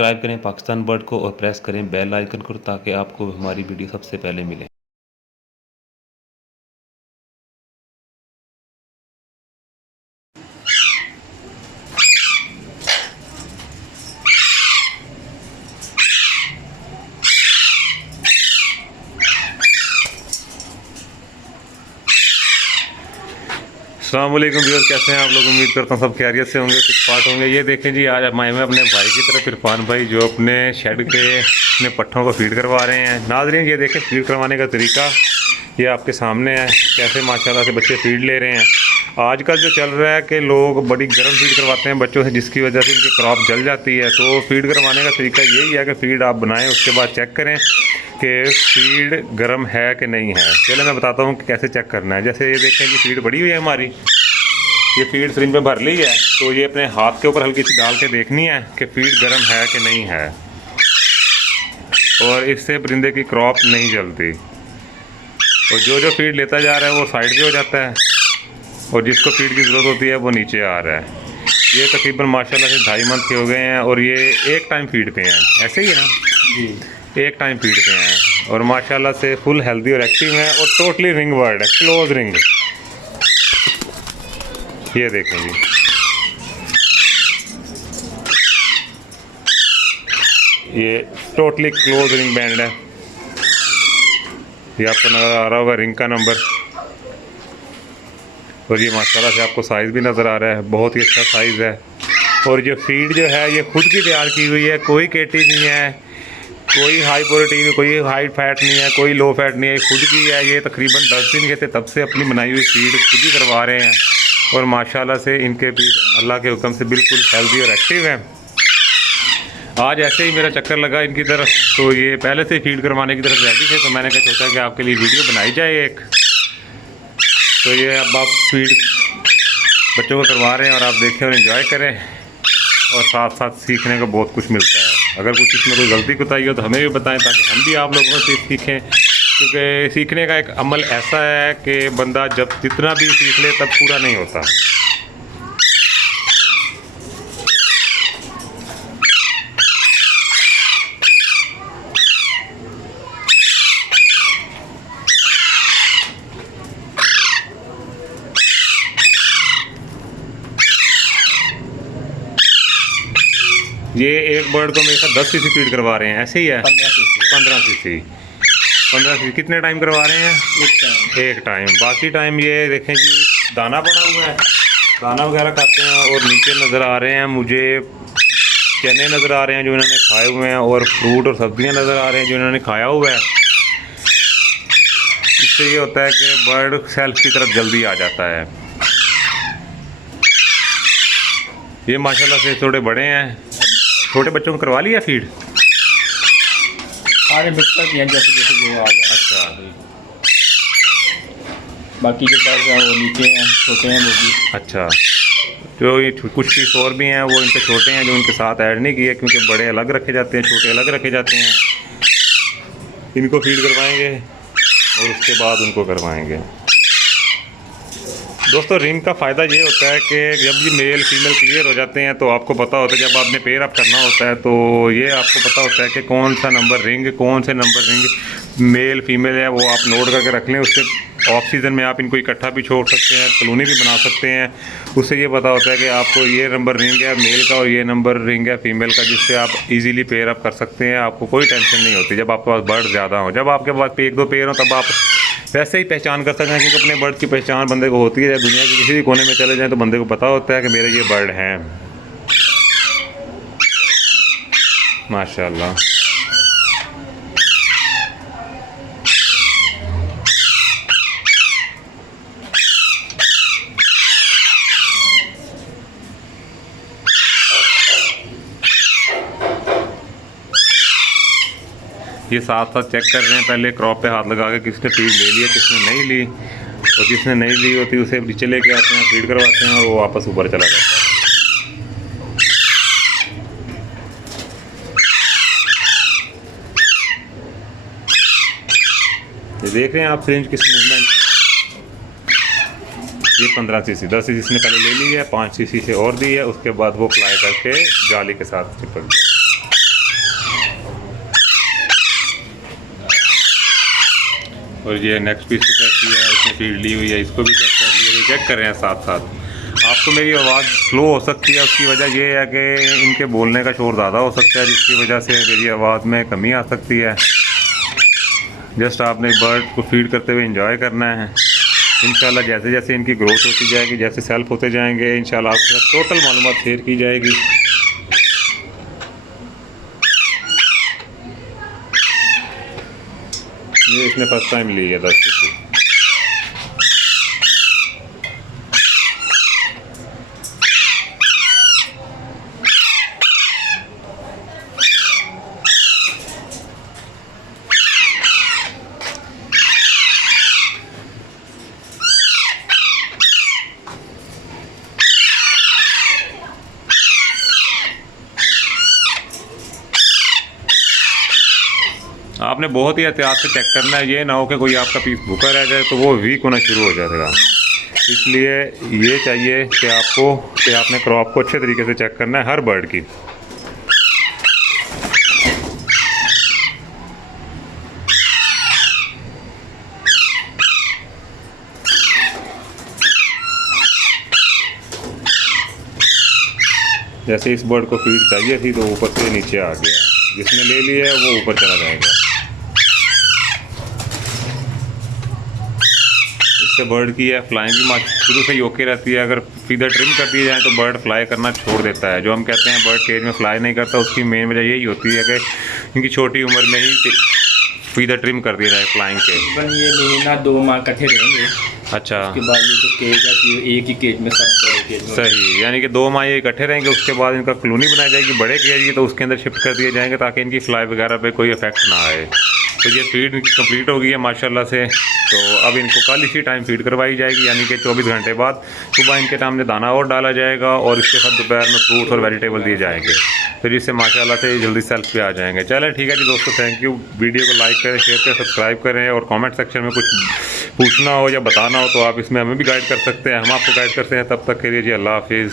Subscribe करें Pakistan bird को और प्रेस करें बेल आइकन को ताकि आपको हमारी वीडियो सबसे पहले मिले। अस्सलाम वालेकुम व्यूअर्स, कैसे हैं आप लोग? उम्मीद करता हूँ सब खैरियत से होंगे, फिट होंगे। ये देखें जी, आज मैं अपने भाई की तरफ इरफान भाई जो अपने शेड के अपने पट्ठों को फीड करवा रहे हैं। नाज़रीन ये देखें फीड करवाने का तरीका ये आपके सामने है, कैसे माशाल्लाह से बच्चे फीड ले रहे हैं। आजकल जो चल रहा है कि लोग बड़ी गर्म फीड करवाते हैं बच्चों से, जिसकी वजह से उनकी क्रॉप जल जाती है। तो फीड करवाने का तरीका यही है कि फ़ीड आप बनाएं, उसके बाद चेक करें कि फ़ीड गर्म है कि नहीं है। चलिए मैं बताता हूँ कि कैसे चेक करना है। जैसे ये देखें कि फ़ीड बड़ी हुई है हमारी, ये फ़ीड सिरिंज में भर ली है, तो ये अपने हाथ के ऊपर हल्की सी डाल के देखनी है कि फ़ीड गर्म है कि नहीं है, और इससे परिंदे की क्रॉप नहीं जलती। और जो फ़ीड लेता जा रहा है वो साइड पे हो जाता है, और जिसको फ़ीड की ज़रूरत होती है वो नीचे आ रहा है। ये तकरीबन माशाल्लाह से 2.5 मंथ के हो गए हैं, और ये एक टाइम फ़ीड पे हैं। ऐसे ही है ना जी, एक टाइम फ़ीड पे हैं, और माशाल्लाह से फुल हेल्दी और एक्टिव हैं, और टोटली रिंग बर्ड है, क्लोज रिंग। ये देखें जी, ये टोटली क्लोज रिंग बैंड है। ये आपको नज़र आ रहा होगा रिंग का नंबर, और ये माशाल्लाह से आपको साइज़ भी नज़र आ रहा है, बहुत ही अच्छा साइज़ है। और जो फीड जो है ये खुद की तैयार की हुई है, कोई केटी नहीं है, कोई हाई प्रोटीन, कोई हाई फैट नहीं है, कोई लो फैट नहीं है, खुद की है। ये तकरीबन 10 दिन के थे तब से अपनी बनाई हुई फीड खुद ही करवा रहे हैं, और माशाल्लाह से इनके भी अल्लाह के हुक्म से बिल्कुल हेल्दी और एक्टिव हैं। आज ऐसे ही मेरा चक्कर लगा इनकी तरफ, तो ये पहले से फीड करवाने की तरफ रेडी थे, तो मैंने कहा सोचा कि आपके लिए वीडियो बनाई जाए एक। तो ये अब आप फीड बच्चों को करवा रहे हैं, और आप देखें और एंजॉय करें, और साथ साथ सीखने को बहुत कुछ मिलता है। अगर कुछ इसमें कोई गलती कोताही हो तो हमें भी बताएं, ताकि हम भी आप लोगों से सीखें। क्योंकि सीखने का एक अमल ऐसा है कि बंदा जब जितना भी सीख ले तब पूरा नहीं होता। ये एक बर्ड को मेरे साथ 10 सीसी फीड करवा रहे हैं, ऐसे ही है? 15 सीसी कितने टाइम करवा रहे हैं? एक टाइम। बाकी टाइम ये देखें जी, दाना पड़ा हुआ है, दाना वगैरह खाते हैं। और नीचे नज़र आ रहे हैं मुझे चने नज़र आ रहे हैं जो इन्होंने खाए हुए हैं, और फ्रूट और सब्जियां नज़र आ रहे हैं जो इन्होंने खाया हुआ है। इससे ये होता है कि बर्ड सेल्फ की तरफ जल्दी आ जाता है। ये माशाल्लाह से थोड़े बड़े हैं। छोटे बच्चों को करवा लिया फीड? सारे मिक्स कर दिया जैसे जैसे जो आ गया। अच्छा, बाकी जो बर्ड हैं वो नीचे हैं, छोटे हैं वो भी। अच्छा, जो ये कुछ पीस और भी हैं वो इनसे छोटे हैं, जो इनके साथ ऐड नहीं किए, क्योंकि बड़े अलग रखे जाते हैं, छोटे अलग रखे जाते हैं। इनको फीड करवाएंगे और उसके बाद उनको करवाएंगे। दोस्तों रिंग का फ़ायदा ये होता है कि जब ये मेल फीमेल क्लियर हो जाते हैं तो आपको पता होता है, जब आपने पेयर अप करना होता है तो ये आपको पता होता है कि कौन सा नंबर रिंग, कौन से नंबर रिंग मेल फीमेल है, वो आप नोट करके रख लें। उससे ऑफ सीज़न में आप इनको इकट्ठा भी छोड़ सकते हैं, कॉलोनी भी बना सकते हैं। उससे ये पता होता है कि आपको ये नंबर रिंग है मेल का और ये नंबर रिंग है फीमेल का, जिससे आप इजीली पेयर अप कर सकते हैं। आपको कोई टेंशन नहीं होती जब आपके पास बर्ड ज़्यादा हो। जब आपके पास एक दो पेयर हो तब आप वैसे ही पहचान कर सकते हैं, क्योंकि अपने बर्ड की पहचान बंदे को होती है। दुनिया के किसी भी कोने में चले जाएं तो बंदे को पता होता है कि मेरे ये बर्ड हैं। माशाल्लाह। ये साथ साथ चेक कर रहे हैं, पहले क्रॉप पे हाथ लगा के किसने फीड ले लिया किसने नहीं ली, और जिसने नहीं ली होती उसे नीचे लेके आते हैं, फीड करवाते हैं, और वो वापस ऊपर चला जाता है। ये देख रहे हैं आप सिरिंज किस मूवमेंट। ये 15 सीसी, 10 सीसी इसने पहले ले ली है, 5 सीसी से और दी है, उसके बाद वो फ्लाई करके जाली के साथ चिपक गया। और ये नेक्स्ट पीस को चेक किया है, इसमें फीड ली हुई है, इसको भी चेक कर लिया, ये चेक कर रहे हैं साथ साथ। आपको मेरी आवाज़ स्लो हो सकती है, उसकी वजह ये है कि इनके बोलने का शोर ज़्यादा हो सकता है, जिसकी वजह से मेरी आवाज़ में कमी आ सकती है। जस्ट आपने बर्ड को फीड करते हुए एंजॉय करना है। इंशाल्लाह जैसे जैसे इनकी ग्रोथ होती जाएगी, जैसे सेल्फ होते जाएंगे, इंशाल्लाह आपके साथ टोटल मालूमात शेयर की जाएगी। ये इसने फर्स्ट टाइम ली है 10 पीस। आपने बहुत ही एहतियात से चेक करना है, ये ना हो कि कोई आपका पीस भूखा रह जाए तो वो वीक होना शुरू हो जाएगा। इसलिए ये चाहिए कि आपने क्रॉप को अच्छे तरीके से चेक करना है हर बर्ड की। जैसे इस बर्ड को फीड चाहिए थी तो ऊपर से नीचे आ गया, जिसने ले लिया है वो ऊपर चला जाएगा। इससे बर्ड की है फ्लाइंग भी शुरू से ही ओके रहती है। अगर फीदर ट्रिम कर दिए जाए तो बर्ड फ्लाई करना छोड़ देता है। जो हम कहते हैं बर्ड केज में फ्लाई नहीं करता, उसकी मेन वजह यही होती है कि इनकी छोटी उम्र में ही फीदर ट्रिम कर दिया जाए फ्लाइंग के। ये महीना 2 माह इकट्ठे रहेंगे। अच्छा, उसके बाद ये जो केज है ये एक ही केज में सब बड़े केज में। सही, यानी कि 2 माह ये इकट्ठे रहेंगे, उसके बाद इनका कॉलोनी बनाई जाएगी बड़े केज की, तो उसके अंदर शिफ्ट कर दिए जाएंगे ताकि इनकी फ्लाई वगैरह पे कोई इफेक्ट ना आए। तो ये फीड इनकी कंप्लीट हो गई है माशाल्लाह से। तो अब इनको कल इसी टाइम फीड करवाई जाएगी, यानी कि 24 घंटे बाद सुबह इनके सामने दाना और डाला जाएगा और इसके साथ दोपहर में फ्रूट्स और वेजिटेबल दिए जाएंगे। फिर इससे माशाल्लाह से जल्दी सेल्फ पे आ जाएंगे। चलें ठीक है जी दोस्तों, थैंक यू। वीडियो को लाइक करें, शेयर करें, सब्सक्राइब करें और कमेंट सेक्शन में कुछ पूछना हो या बताना हो तो आप इसमें हमें भी गाइड कर सकते हैं, हम आपको गाइड करते हैं। तब तक के लिए जी अल्लाह हाफिज़।